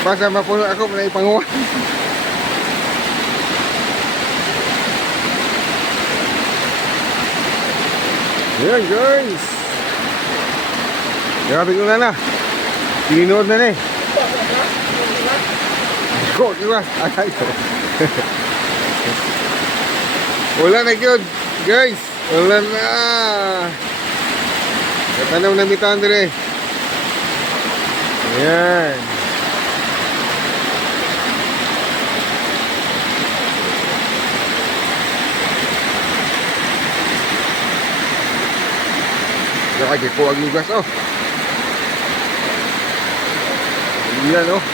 Basta mapuno ako, na ipanguwan. Ayan guys. Grabe ko na. Tininood na eh. Go, diba? Wala na yun, guys. Wala na. Katanaw na mitan dire. Ayan. Nakagikuwag yung gas, oh. Ayan, oh.